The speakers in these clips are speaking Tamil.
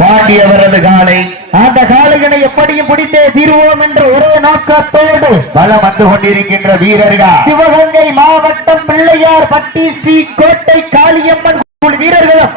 பாண்டியவரது காலை. அந்த காளைகளை எப்படியும் பிடித்தே தீர்வோம் என்ற ஒரே நோக்கத்தோடு பலம் வந்து கொண்டிருக்கின்ற வீரர்கள் சிவகங்கை மாவட்டம் பிள்ளையார் பட்டி ஸ்ரீ கோட்டை காளியம்மன் வீரர்களும்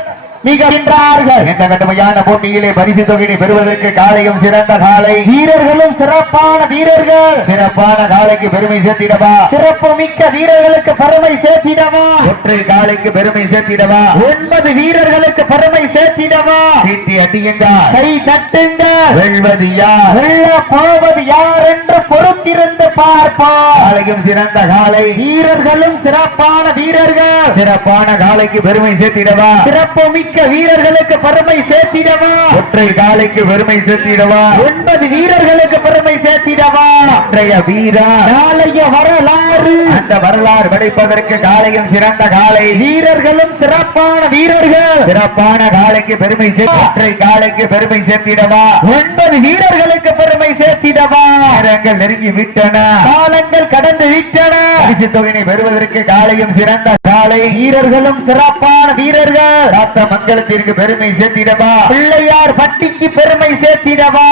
மிகின்றார்கள். இந்த கடுமையான போட்டியிலே பரிசு தொகையை பெறுவதற்கு காளையும் சிறந்த காளை, வீரர்களும் சிறப்பான வீரர்கள். சிறப்பான காளைக்கு பெருமை சேர்த்திடவா, சிறப்பு மிக்க வீரர்களுக்கு பெருமை சேர்த்திடவா, ஒற்றை காளைக்கு பெருமை சேர்த்திடவா, 9 வீரர்களுக்கு பெருமை சேர்த்திடவா. சீட்டி அடியுங்கள், கை தட்டுங்கள். வெல்வது யார், வெல்ல போவது யார் என்று பொறுத்திருந்து பார்ப்போம். காளையும் சிறந்த காளை, வீரர்களும் சிறப்பான வீரர்கள். சிறப்பான காளைக்கு பெருமை சேர்த்திடவா, சிறப்பு மிக்க வீரர்களுக்கு பெருமை சேர்த்திடவா, ஒற்றை காளைக்கு பெருமை சேர்த்திடவா, 9 வீரர்களுக்கு பெருமை சேர்த்திடவா. ஒற்றைய வீரா நாளைய வரலாறு, அந்த வரலாறு படைப்பதற்கு காளையும் சிறந்த காளை, வீரர்களும் சிறப்பான வீரர்கள். சிறப்பான காளைக்கு பெருமை சேர்த்து ஒற்றை காளைக்கு பெருமை சேர்த்திடவா, 9 வீரர்களுக்கு பெருமை சேர்த்திடவா. நேரங்கள் நெருங்கி விட்டன, காலங்கள் கடந்து விட்டன. பரிசு தொகையை பெறுவதற்கு காளையும் சிறந்த காளை, வீரர்களும் சிறப்பான வீரர்கள். மங்களத்திற்கு பெருமை சேர்த்திடவா, பிள்ளையார் பட்டிக்கு பெருமை சேர்த்திடவா.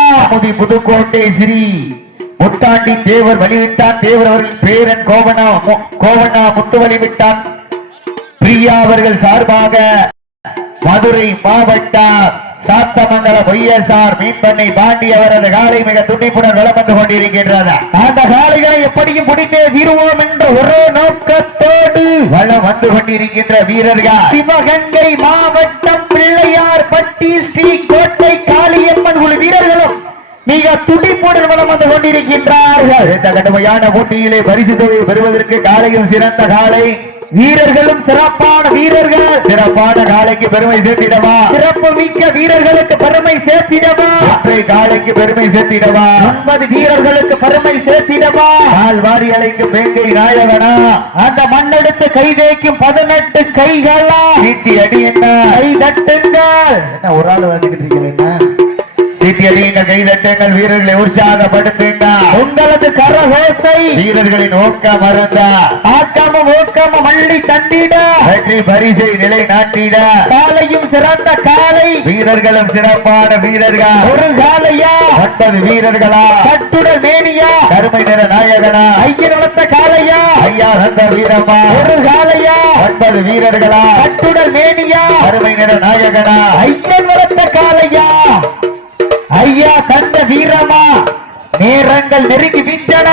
புதுக்கோட்டை ஸ்ரீ முத்தாண்டி தேவர் வழிவிட்டான் தேவர் அவர்கள் பேரன் கோவனா முத்து வழிவிட்டான் பிரியா அவர்கள் சார்பாக மதுரை மாவட்டம் சாத்தமங்கலம் ஒய்எஸ்ஆர் மீன்பண்ணை பாண்டி அவரது காலை மிக துடிப்புடன் வலம் வந்து கொண்டிருக்கின்றது. அந்த காலைகளை எப்படியும் பிடித்தே தீர்வோம் என்ற ஒரே நோக்கத்தோடு வலம் வந்து கொண்டிருக்கின்ற வீரர்கள் சிவகங்கை மாவட்டம் பிள்ளையார் பட்டி ஸ்ரீ கோட்டை காளியம்மன் குழு வீரர்களும் மிக துடிப்புடன் வலம் வந்து கொண்டிருக்கின்றார்கள். இந்த கடுமையான போட்டியிலே பரிசு தொகையை பெறுவதற்கு காலையும் சிறந்த காலை, வீரர்களும் சிறப்பான வீரர்கள். சிறப்பான காளைக்கு பெருமை சேர்த்திடவா, சிறப்பு மிக்க வீரர்களுக்கு பெருமை சேர்த்திடவா, ஒற்றை காளைக்கு பெருமை சேர்த்திடவா, 9 வீரர்களுக்கு பெருமை சேர்த்திடவா. கால் வாரி அழைக்கும் வேங்கை நாயகனா, அந்த மண்ணெடுத்து கை தேய்க்கும் 18 கைகளா. சீட்டி அடி என்ன, கை தட்டுங்கள். என்ன ஒரு ஆள் வந்துகிட்டு இருக்கீங்க, சீட்டி அடியுங்கள், கை தட்டுங்கள், வீரர்களை உற்சாகப்படுத்துங்கள். உங்களது கரகோசை வீரர்களின் ஊக்கம் மருந்த ஆக்கமும் ஊக்கமும் மல்லி தண்டிட வெற்றி பரிசை நிலை நாட்டிட. காலையும் சிறந்த காலை, வீரர்களும் சிறப்பான வீரர்கள். ஒரு காலையா 9 வீரர்களா, கட்டுடல் மேனியா, கருமை நிற நாயகனா, ஐயன் வளர்த்த காலையா, ஐயா தந்த வீரமா. ஒரு காலையா 9 வீரர்களா, கட்டுடல் மேனியா, கருமை நிற நாயகனா, ஐயன் வளர்த்த காலையா, ஐயா தந்த வீரமா. நேரங்கள் நெருங்கி விட்டன,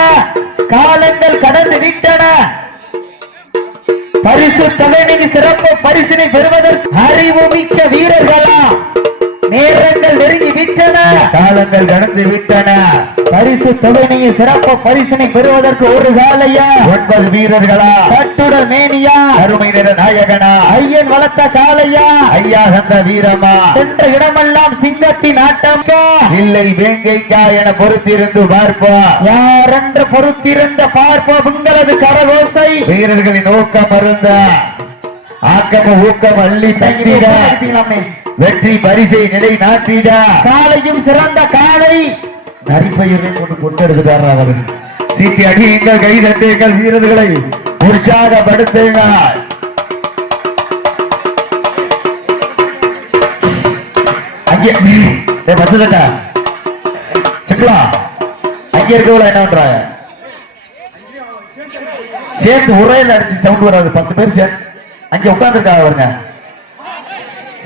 காலங்கள் கடந்து விட்டன. பரிசு தொகையின் சிறப்பு பரிசினை பெறுவதற்கு அறிவு மிக்க வீரர்களா. நேரங்கள் நெருங்கி விட்டன, காலங்கள் கடந்து விட்டன. பரிசு தொகையின் சிறப்பு பரிசினை பெறுவதற்கு ஒரு காலையா, 9 வீரர்களா, கட்டுடல் மேனியா, அருமை நிற நாயகனா, ஐயன் வளர்த்த காலையா, ஐயா தந்த வீரமா. சென்ற இடமெல்லாம் சிங்கத்தின் ஆட்டம் இல்லை வேங்கைக்கா என பொறுத்திருந்து பார்ப்போம். யார் என்று பொறுத்திருந்த பார்ப்போம். உங்களது கரகோசை வீரர்களின் ஊக்கம் மருந்த ஆக்கம ஊக்கம் அள்ளி தங்கிட வெற்றி பரிசை நிலை நாட்டிட. காலையும் சிறந்த காலை, நரிப்பயிரை கொண்டு கொண்டெடுக்கிறார் அவர்கள். சீட்டி அடியுங்கள், கை தட்டுங்கள், வீரர்களை உற்சாகப்படுத்துங்கள். அங்கே சிக்கலா அங்க இருக்கவள என்ன பண்றாங்க, சேர்ந்து உரையில அடிச்சு சவுண்ட் வராது. 10 பேர் சேர்ந்து அங்க உட்கார்ந்து இருக்காங்க வருங்க.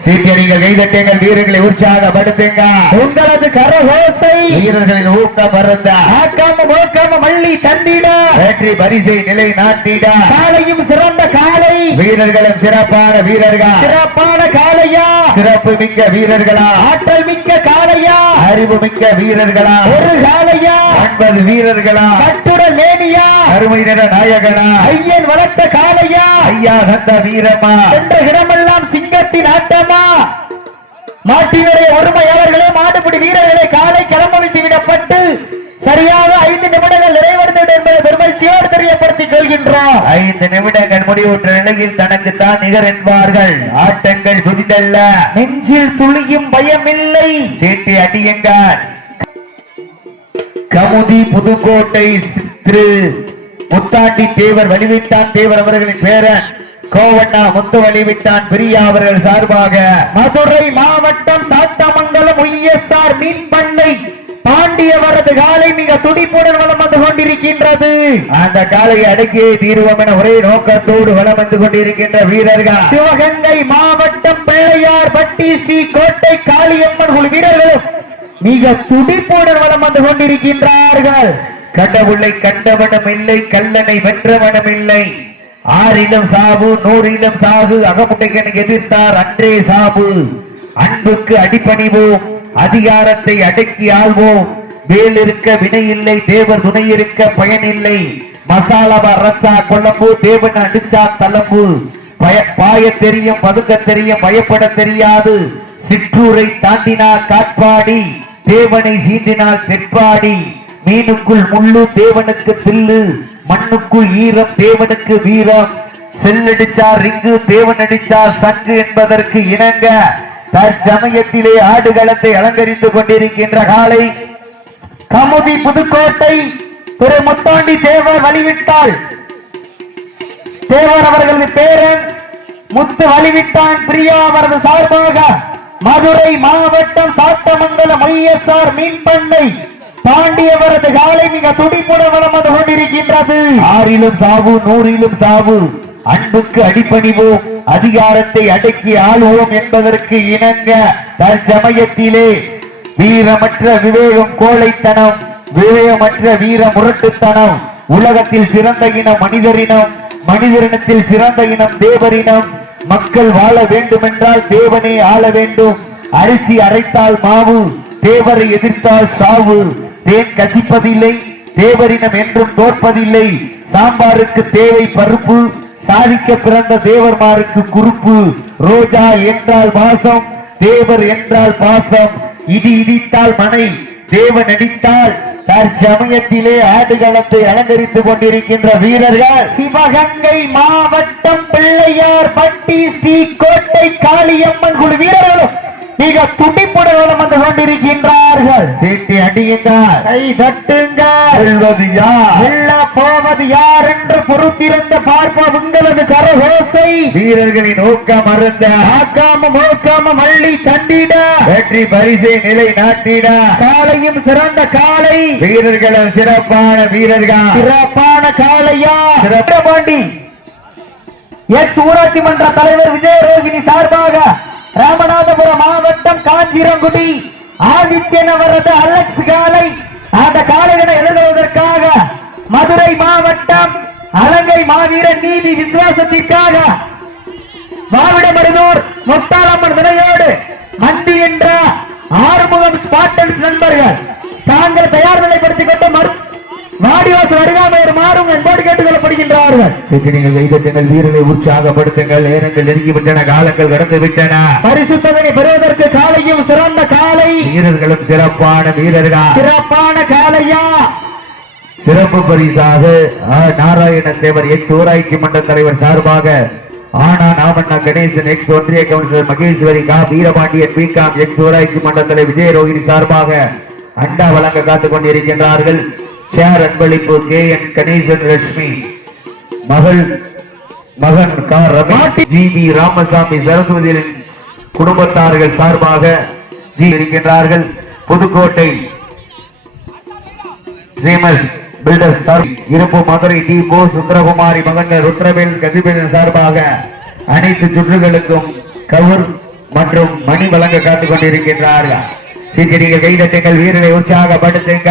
சீட்டியடிங்கள், கைதட்டுங்கள், வீரர்களை உற்சாகப்படுத்துங்க. உங்களது கரகோசை வீரர்களின் ஊக்கம் மருந்த ஆக்காம ஊக்காம மல்லி தந்திட வெற்றி பரிசை நிலை நாட்டிட. காலையும் சிறந்த காலை, வீரர்களும் சிறப்பான வீரர்கள். சிறப்பான காலையா, சிறப்பு மிக்க வீரர்களா, ஆற்றல் மிக்க காலையா, அறிவு மிக்க வீரர்களா, ஒரு காலையா, 9 வீரர்களா, கட்டுடல் மேனியா, அருமை நிற நாயகனா, ஐயன் வளர்த்த காலையா, ஐயா தந்த வீரமா. என்ற இடமெல்லாம் சிங்கத்தின் ஆட்டமா. மாட்டினுடைய ஒருமையாளர்களே, மாடுபிடி வீரர்களே, காலை கிளம்பவித்து விடப்பட்டு சரியாக 5 நிமிடங்கள் நிறைவடைந்தது என்பதை பெருமகிழ்ச்சியோடு தெரியப்படுத்திக் கொள்கின்றோம். 5 நிமிடங்கள் முடிவுற்ற நிலையில் தனக்குத்தான் நிகர் என்பார்கள். ஆட்டங்கள் புதிதல்ல, நெஞ்சில் துளியும் பயமில்லை. சீட்டி அடியுங்கள். கமுதி புதுக்கோட்டை திரு முத்தாண்டி தேவர் வழிவிட்டான் தேவர் அவர்களின் பேரன் கோவண்ணா முத்துவலி விட்டான் பிரியா அவர்கள் சார்பாக மதுரை மாவட்டம் சாத்தமங்கலம் ஒய்எஸ்ஆர் மீன் பண்ணை பாண்டியவரது காலை மிக துடிப்புடன் வலம் வந்து கொண்டிருக்கின்றது. அந்த காலை அடக்கியே தீர்வோம் என ஒரே நோக்கத்தோடு வலம் வந்து கொண்டிருக்கின்ற வீரர்கள் சிவகங்கை மாவட்டம் பிள்ளையார் பட்டி ஸ்ரீ கோட்டை காளியம்மன் குழு வீரர்களும் மிக துடிப்புடன் வலம் வந்து கொண்டிருக்கின்றார்கள். கடவுளை கண்டவனம் இல்லை, கல்லனை வென்றவனம் இல்லை. ஆறிலும் சாவு, நூறிலும் சாகு, அகமுட்டைகன் எதிர்த்தார் அன்றே சாவு. அன்புக்கு அடிபணிவோம், அதிகாரத்தை அடக்கி ஆள்வோம். வேல் இருக்க வினை இல்லை, தேவர் துணை இருக்க பயன் இல்லை. மசாலாவா ரச்சா கொழம்பு, தேவன் அடிச்சா தலம்பு. பாய தெரியும், பதுக்க தெரியும், பயப்பட தெரியாது. சிற்றூரை தாண்டினார் காட்பாடி, தேவனை சீண்டினால் தெற்பாடி. மீனுக்குள் முள்ளு, தேவனுக்கு தில்லு. மண்ணுக்குள் ஈரம், தேவனுக்கு வீரம். செல்லடிச்சார் ரிங்கு, தேவன் அடிச்சார் சங்கு என்பதற்கு இணங்க தற்சமயத்திலே ஆடுகளத்தை அலங்கரித்துக் கொண்டிருக்கின்ற காலை கமுதி புதுக்கோட்டை திரு முத்தாண்டி தேவர் வழிவிட்டால் தேவர் அவர்களது பேரன் முத்து வழிவிட்டான் பிரியா அவரது சார்பாக மதுரை மாவட்டம் சாத்தமங்கலம் ஒய்எஸ்ஆர் மீன் பண்ணை பாண்டியவரது காலை மிக துடிப்புடன் வலம் வந்து கொண்டிருக்கின்றது. ஆறிலும் சாவு, நூறிலும் சாவு. அன்புக்கு அடிபணிவோம், அதிகாரத்தை அடக்கி ஆளுவோம் என்பதற்கு இணங்க தற்சமயத்திலே வீரமற்ற விவேகம் கோழைத்தனம், விவேகமற்ற வீர முரட்டுத்தனம். உலகத்தில் சிறந்த இனம் மனிதரினம், மனிதரினத்தில் சிறந்த இனம் தேவரினம். மக்கள் வாழ வேண்டும் என்றால் தேவனே ஆள வேண்டும். அரிசி அரைத்தால் மாவு, தேவரை எதிர்த்தால் சாவு. தேன் கசிப்பதில்லை, தேவரினம் என்றும் தோற்பதில்லை. சாம்பாருக்கு தேவை பருப்பு, சாதிக்க பிறந்த தேவர்மாருக்கு குறுப்பு. ரோஜா என்றால் வாசம், தேவர் என்றால் பாசம். இடி இடித்தால் மனை, தேவன் அடித்தால். தற்சமயத்திலே ஆடுகளத்தை அலங்கரித்துக் கொண்டிருக்கின்ற வீரர்கள் சிவகங்கை மாவட்டம் பிள்ளையார் பட்டி ஸ்ரீ கோட்டை காளியம்மன் குழு வீரர்களும் மிக துடிப்புடன் வந்து கொண்டிருக்கின்றார்கள். சீட்டி அடியுங்கள், கை தட்டுங்கள். வெல்வது யார், வெல்ல போவது யார் என்று பொறுத்திருந்த பார்ப்போம் உங்களது கரகோசை. வீரர்களின் ஊக்கம் அருந்த, ஆக்காம மோக்காம மள்ளி தண்டிட, வெற்றி பரிசை நிலை நாட்டிட. காலையும் சிறந்த காலை, வீரர்களும் சிறப்பான வீரர்கள். சிறப்பான காலையா சிறப்பு பாண்டி எக்ஸ் ஊராட்சி மன்ற தலைவர் விஜயரோகிணி சார்பாக ராமநாதபுரம் மாவட்டம் காஞ்சிரங்குடி ஆதித்யன் அவரது அலெக்ஸ் காலை அந்த காலைகளை எழுதுவதற்காக மதுரை மாவட்டம் அலங்கை மாவீரன் நீதி விசுவாசத்திற்காக மாவிடமருதூர் முத்தாளம்மன் வினையோடு மண்டி என்ற ஆறுமுகம் ஸ்பாட்டன்ஸ் நண்பர்கள் தாங்கள் தயார் நிலைப்படுத்திக் கொண்டு வாடிவாசல் அருகாமையோடு மாறும் என்போடு கேட்டுக் கொள்ளப்படுகின்றார்கள். நீங்கள் வைத்தங்கள் வீரர்களை உற்சாகப்படுத்துங்கள். நேரங்கள் நெருங்கிவிட்டன, காலங்கள் கடந்து விட்டன. பரிசுத்தனை பெறுவதற்கு காலையும் சிறந்த காலை, வீரர்களும் சிறப்பான வீரர்கள். சிறப்பான காலையா சிறப்பு பரிசாக நாராயண தேவர் எக்ஸ் ஊராட்சி மன்ற தலைவர் சார்பாக ஆனா நாமண்ணா கணேசன் எக்ஸ் ஒன்றிய கவுன்சிலர் மகேஸ்வரி கா வீரபாண்டியன் பிகாம் எக்ஸ் ஊராட்சி மன்ற தலைவர் விஜயரோகிணி சார்பாக அண்டா வழங்க காத்துக் கொண்டிருக்கின்றார்கள். சேர் அன்பளிப்பு கே என் கணேசன் லட்சுமி மகன் கா ரமேஷ் ஜி வி ராமசாமி சரஸ்வதியின் குடும்பத்தார்கள் சார்பாக இருக்கின்றார்கள். புதுக்கோட்டை இருப்பு மதுரை டி போ சுந்தரகுமாரி மகன் ருத்ரவேல் கதிபேல் சார்பாக அனைத்து சுற்றுகளுக்கும் கவுர் மற்றும் மணி வழங்க காத்துக் கொண்டிருக்கின்றார்கள். சீக்கிரங்கள் கைதட்டுங்கள், வீரரை உற்சாகப்படுத்துங்க.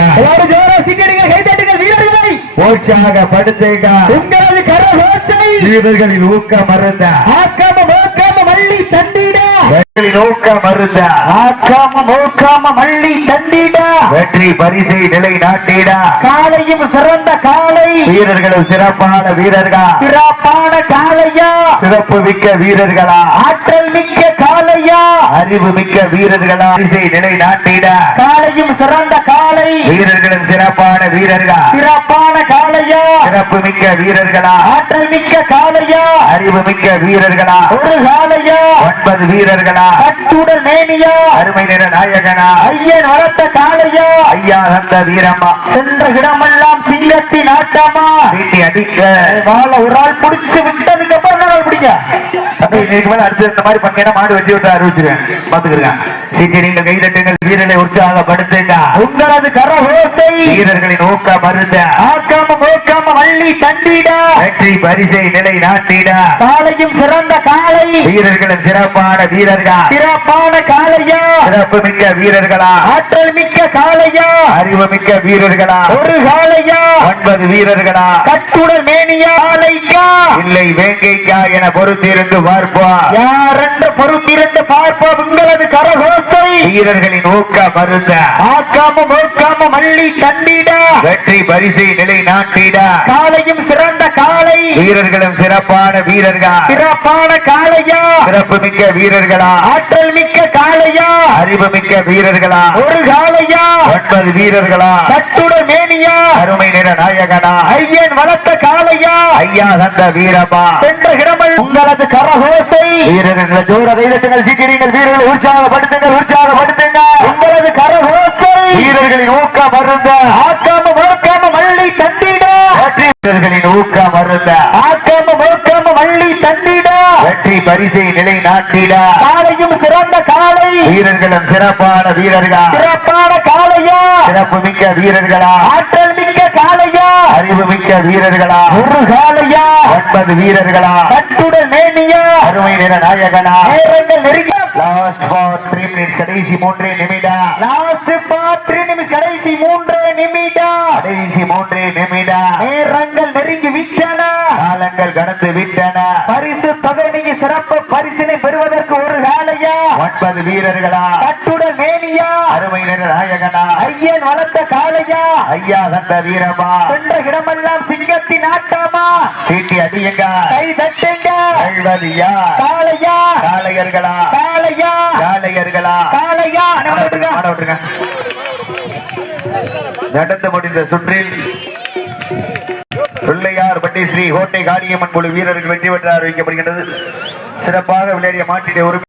கைதட்டுங்கள், வீரர்களை உற்சாகப்படுத்துங்க. உங்களது கரகோசை வீரர்களின் ஊக்கம் மருந்த, ஆக்காம மோக்காம மள்ளி தண்டிட. ஊக்கம் மருந்த, ஆக்காம மோக்காம மள்ளி தண்டிட. வெற்றி பரிசை நிலை நாட்டிட. காலையும் சிறந்த காலை, வீரர்களும் சிறப்பான வீரர்கள். சிறப்பான காலையா சிறப்பு மிக்க வீரர்களா, ஆற்றல் மிக்க காலையா அறிவு மிக்க வீரர்களா, பரிசை நிலை நாட்டிட. காலையும் சிறந்த காலை, வீரர்களும் சிறப்பான வீரர்கள். சிறப்பான காலையா சிறப்பு மிக்க வீரர்களா, ஆற்றல் மிக்க காலையா அறிவு மிக்க வீரர்களா. ஒரு காலையா 9 வீரர்களா, கட்டுடல் மேனியா அருமை நிற நாயகனா, ஐயன் வளர்த்த காலையா காளையா ஐயா அந்த வீரம்மா சென்ற இடமெல்லாம் சிங்கத்தின் ஆட்டமா சீட்டி அடிக்க வாழ ஒரு ஆள் பிடிச்சு விட்டதுக்கு அப்புறம் தான் பிடிக்க இன்னைக்கு மேல அடுத்து இந்த மாதிரி பண்ணா மாடு வெட்டி விட்டு அறிவிச்சிருவேன் பாத்துக்கிறேன். சீட்டி நீங்கள் கைதட்டுங்கள், வீரர்களை உற்சாகப்படுத்துங்க. உங்களது கரகோசை வீரர்களின் ஊக்க மருந்த ஆக்காம மோக்காம வள்ளி தண்டிட வெற்றி பரிசை நிலை நாட்டிட காலையும் சிறந்த காலை வீரர்களும் சிறப்பான வீரர்கள் சிறப்பான காளையா சிறப்பு மிக்க வீரர்களா ஆற்றல் மிக்க காளையா அறிவு மிக்க வீரர்களா ஒரு காளையா 9 வீரர்களா கட்டுடல் மேனியா காளையா இல்லை வேங்கைக்கா என பொறுத்திருந்து பார்ப்போம். யாரென்று பொறுத்திருந்து பார்ப்போம். உங்களது கரகோசை வீரர்களின் ஊக்க மருந்த ஆக்காம மோக்காம வள்ளி தண்டிட வெற்றி பரிசை நிலை நாட்டிட காலையும் சிறந்த காளை வீரர்களும் சிறப்பான வீரர்கள் சிறப்பான காளையா சிறப்பு மிக்க வீரர்களா ஆற்றல் மிக்க காளையா அறிவு மிக்க வீரர்களா ஒரு காளையா 9 வீரர்களா கட்டுடல் மேனியா அருமை நிற நாயகனா ஐயன் வளர்த்த காளையா ஐயா தந்த வீரமா சென்ற இடமல் உங்களது கரகோசை வீரர்கள் ஜோர தைரியங்கள் சீக்கிரங்கள் வீரர்களை உற்சாகப்படுத்துங்கள் உற்சாகப்படுத்துங்க. உங்களது கரகோசை வீரர்களின் ஊக்க மருந்த ஆக்காம மோக்காம வள்ளி தண்டிட வெற்றி வீரர்களின் ஊக்க மருந்த ஆக்காம மோக்காம வள்ளி தண்டிட வெற்றி பரிசை நிலை நாட்டிட காலையும் சிறந்த காளை வீரர்களும் சிறப்பான வீரர்கள் சிறப்பான காளையா சிறப்பு மிக்க வீரர்களா ஆற்றல் மிக்க காளையா அறிவு மிக்க வீரர்களா ஒரு காளையா 9 வீரர்களா கட்டுடல் மேனியா அருமை நிற நாயகனா நேரங்கள் நெருங்கி லாஸ்ட் ஃபார் 3 மினிட்ஸ் கடைசி 3 நிமிடம் லாஸ்ட் 3 நிமிஷம் கடைசி 3 நிமிடம் கடைசி 3 நிமிடம் நேரங்கள் நெருங்கி விட்டன காலங்கள் கடந்து விட்டன பரிசு தொகை நீங்க சிறப்பு பரிசினை பெறுவதற்கு ஒரு காளையா 9 வீரர்களா கட்டுடல் மேனியா அருமை நிற நாயகனா ஐயன் வளர்த்த காளையா ஐயா தந்த வீரமா சென்ற இடமெல்லாம் சிங்கத்தின் ஆட்டமா சீட்டி அடியுங்க கை தட்டுங்க வெல்வதியா காளையா காளையர்களா காளையா காளையர்களா காளையா நடந்து முடிந்த சுற்றில் பிள்ளையார் பட்டி ஸ்ரீ கோட்டை காளியம்மன் குழு வீரர்கள் வெற்றி பெற்று அறிவிக்கப்படுகின்றது. சிறப்பாக விளையாடிய மாட்டினை